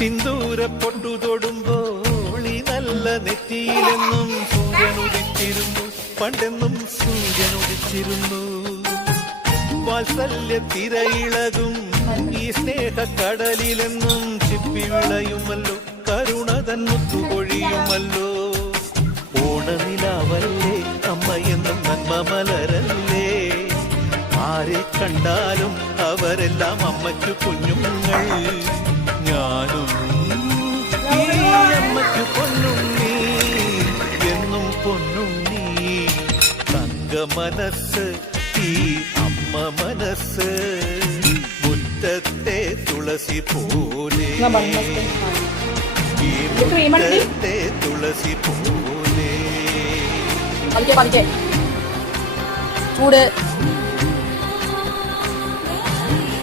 സിന്ദൂര പൊട്ടു തൊടുമ്പോൾ ഈ നല്ല നെറ്റിയിലെന്നും സൂര്യനുദിച്ചിരുന്നു, പണ്ടെന്നും സൂര്യനുദിച്ചിരുന്നു. വാത്സല്യ തിരയിളകും ഈ സ്നേഹക്കടലിലെന്നും ചിപ്പി വിളയുമല്ലോ, കരുണതൻ മുത്തുപൊഴിയുമല്ലോ. ഓണനിലാവല്ലേ അമ്മയെന്നും നന്മ മലരല്ലേ, ആരെ കണ്ടാലും അവരെല്ലാം അമ്മയ്ക്കു കുഞ്ഞുങ്ങൾ. ഞാനും ഈ അമ്മയ്ക്കു പൊന്നുണ്ണി, എന്നും പൊന്നുണ്ണി. തങ്ക മനസ്സ് ഈ അമ്മ മനസ്സ്, മുറ്റത്തെ തുളസി പോലെ, ഈ മുറ്റത്തെ തുളസി പോലെ. ചൂട്